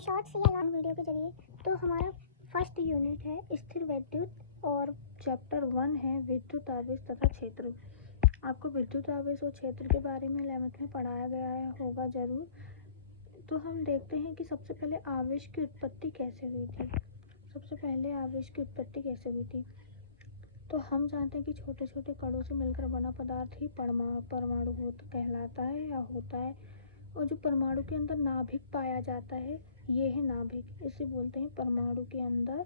Shorts या long video के जरिए। तो हमारा फर्स्ट यूनिट है स्थिर वैद्युत और चैप्टर 1 है विद्युत आवेश तथा क्षेत्र। आपको विद्युत आवेश और क्षेत्र के बारे में 11th में पढ़ाया गया होगा ज़रूर। तो हम देखते हैं कि सबसे पहले आवेश की उत्पत्ति कैसे हुई थी। तो हम जानते हैं कि छोटे छोटे कणों से मिलकर बना पदार्थ ही परमाणु कहलाता है या होता है। और जो परमाणु के अंदर नाभिक पाया जाता है ये है नाभिक, इसे बोलते हैं परमाणु के अंदर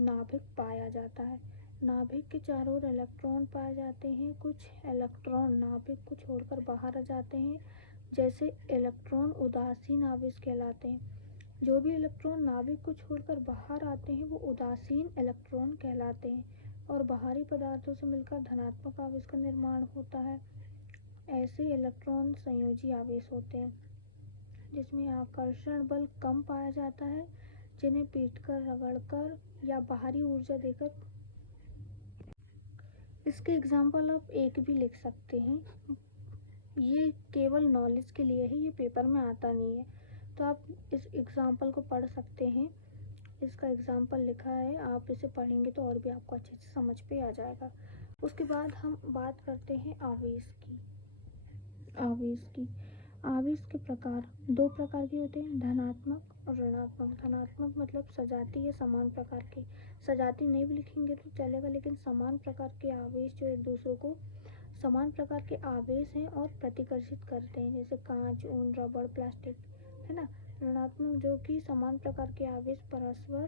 नाभिक पाया जाता है। नाभिक के चारों ओर इलेक्ट्रॉन पाए जाते हैं। कुछ इलेक्ट्रॉन नाभिक को छोड़कर बाहर आ जाते हैं, जैसे इलेक्ट्रॉन उदासीन आवेश कहलाते हैं। जो भी इलेक्ट्रॉन नाभिक को छोड़कर बाहर आते हैं वो उदासीन इलेक्ट्रॉन कहलाते हैं और बाहरी पदार्थों से मिलकर धनात्मक आवेश का निर्माण होता है। ऐसे इलेक्ट्रॉन संयोजी आवेश होते हैं जिसमें आकर्षण बल कम पाया जाता है, जिन्हें पीटकर, रगड़कर या बाहरी ऊर्जा देकर। इसके एग्जाम्पल आप एक भी लिख सकते हैं, ये केवल नॉलेज के लिए है, ये पेपर में आता नहीं है। तो आप इस एग्जाम्पल को पढ़ सकते हैं, इसका एग्जाम्पल लिखा है, आप इसे पढ़ेंगे तो और भी आपको अच्छे से समझ पे आ जाएगा। उसके बाद हम बात करते हैं आवेश की। आवेश के प्रकार दो प्रकार के होते हैं, धनात्मक और ऋणात्मक। धनात्मक मतलब सजाती या समान प्रकार के, सजाती नहीं भी लिखेंगे तो चलेगा, लेकिन समान प्रकार के आवेश जो एक दूसरे को समान प्रकार के आवेश हैं और प्रतिकर्षित करते हैं, जैसे कांच, ऊन, रबड़, प्लास्टिक, है ना। ऋणात्मक जो कि समान प्रकार के आवेश परस्पर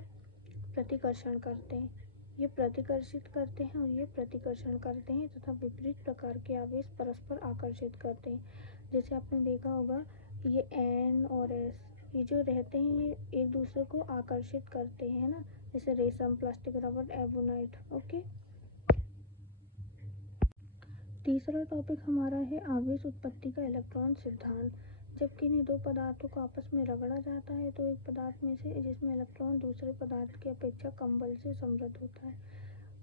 प्रतिकर्षण करते हैं, ये प्रतिकर्षित करते हैं और ये प्रतिकर्षण करते हैं, तथा विपरीत प्रकार के आवेश परस्पर आकर्षित करते हैं। जैसे आपने देखा होगा ये N और S, ये जो रहते हैं ये एक दूसरे को आकर्षित करते हैं ना, जैसे रेशम, प्लास्टिक, रबड़, एबोनाइट। ओके, तीसरा टॉपिक हमारा है आवेश उत्पत्ति का इलेक्ट्रॉन सिद्धांत। जब किन्हीं दो पदार्थों को आपस में रगड़ा जाता है तो एक पदार्थ में से जिसमें इलेक्ट्रॉन दूसरे पदार्थ की अपेक्षा कम बल से समृद्ध होता है।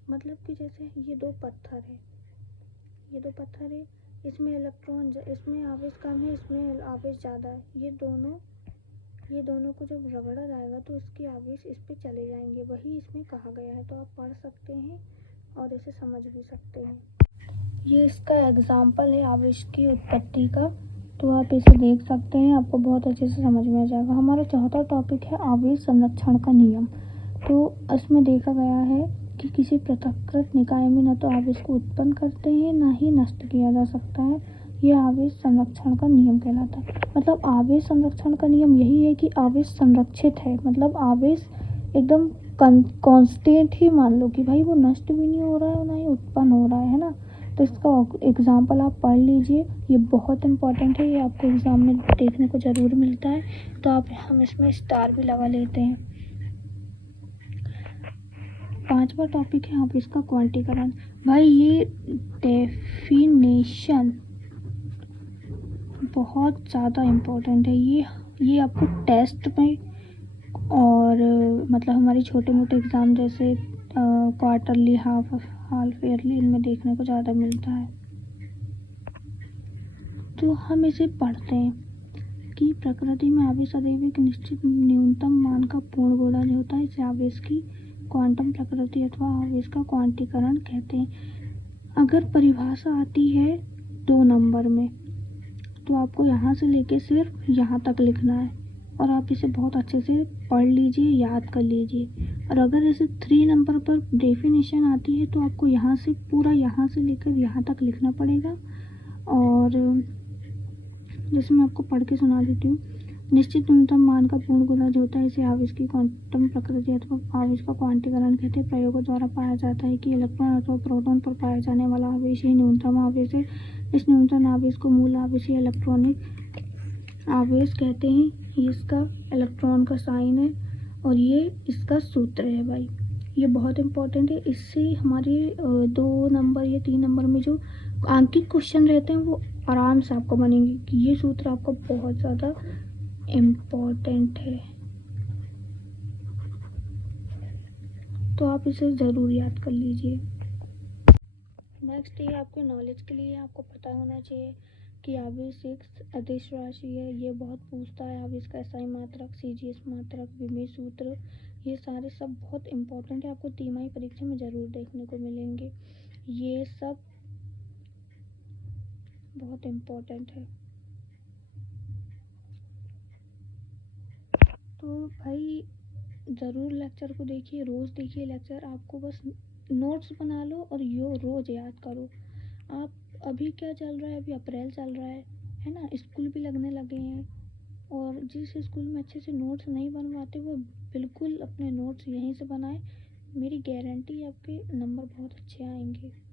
मतलब कि जैसे ये दो पत्थर है, इसमें इलेक्ट्रॉन, इसमें आवेश कम है, इसमें आवेश ज़्यादा है। ये दोनों को जब रगड़ा जाएगा तो इसके आवेश इस पे चले जाएंगे, वही इसमें कहा गया है। तो आप पढ़ सकते हैं और इसे समझ भी सकते हैं। ये इसका एग्जाम्पल है आवेश की उत्पत्ति का, तो आप इसे देख सकते हैं, आपको बहुत अच्छे से समझ में आ जाएगा। हमारा चौथा टॉपिक है आवेश संरक्षण का नियम। तो इसमें देखा गया है कि किसी पृथक्कृत निकाय में न तो आवेश को उत्पन्न करते हैं न ही नष्ट किया जा सकता है, यह आवेश संरक्षण का नियम कहलाता है। मतलब आवेश संरक्षण का नियम यही है कि आवेश संरक्षित है, मतलब आवेश एकदम कांस्टेंट ही मान लो कि भाई वो नष्ट भी नहीं हो रहा है ना ही उत्पन्न हो रहा है ना। तो इसका एग्जाम्पल आप पढ़ लीजिए, ये बहुत इम्पोर्टेंट है, ये आपको एग्जाम में देखने को ज़रूर मिलता है, तो हम इसमें स्टार भी लगा लेते हैं। पांचवा टॉपिक है आवेश का क्वांटीकरण। भाई ये डेफिनेशन बहुत ज़्यादा इम्पोर्टेंट है, ये आपको टेस्ट में और मतलब हमारे छोटे मोटे एग्ज़ाम जैसे क्वार्टरली, हाफ ईयरली, इनमें देखने को ज़्यादा मिलता है। तो हम इसे पढ़ते हैं कि प्रकृति में आवेश सदैव एक निश्चित न्यूनतम मान का पूर्ण गोला जो होता है, इसे आवेश की क्वांटम प्रकृति अथवा आवेश का क्वांटीकरण कहते हैं। अगर परिभाषा आती है 2 नंबर में तो आपको यहाँ से लेके सिर्फ यहाँ तक लिखना है और आप इसे बहुत अच्छे से पढ़ लीजिए, याद कर लीजिए। और अगर इसे 3 नंबर पर डेफिनेशन आती है तो आपको यहाँ से पूरा यहाँ से लेकर यहाँ तक लिखना पड़ेगा। और जैसे मैं आपको पढ़ के सुना देती हूँ, निश्चित न्यूनतम मान का पूर्ण गोला जो होता है, इसे आवेश की क्वांटम प्रकृति अथवा आवेश का क्वांटीकरण कहते हैं। प्रयोगों द्वारा पाया जाता है कि इलेक्ट्रॉन अथवा प्रोटॉन पर पाया जाने वाला आवेश ही न्यूनतम आवेश है। इस न्यूनतम आवेश को मूल आवेश या इलेक्ट्रॉनिक आवेश कहते हैं। ये इसका इलेक्ट्रॉन का साइन है और ये इसका सूत्र है। भाई ये बहुत इम्पोर्टेंट है, इससे हमारे 2 नंबर या 3 नंबर में जो आंकिक क्वेश्चन रहते हैं वो आराम से आपको बनेंगे कि ये सूत्र आपको बहुत ज़्यादा इम्पोर्टेंट है, तो आप इसे ज़रूर याद कर लीजिए। नेक्स्ट ये आपके नॉलेज के लिए आपको पता होना चाहिए कि आवेश एक अदिश राशि है, ये बहुत पूछता है। आवेश का SI मात्रक, CGS मात्रक, विमेय सूत्र, ये सारे सब बहुत इम्पोर्टेंट है, आपको तिमाही परीक्षा में ज़रूर देखने को मिलेंगे। ये सब बहुत इम्पोर्टेंट है। तो भाई ज़रूर लेक्चर को देखिए, रोज़ देखिए लेक्चर। आपको बस नोट्स बना लो और यो रोज़ याद करो। आप अभी क्या चल रहा है, अभी अप्रैल चल रहा है ना, स्कूल भी लगने लगे हैं। और जिस स्कूल में अच्छे से नोट्स नहीं बनवाते वो बिल्कुल अपने नोट्स यहीं से बनाए। मेरी गारंटी है आपके नंबर बहुत अच्छे आएंगे।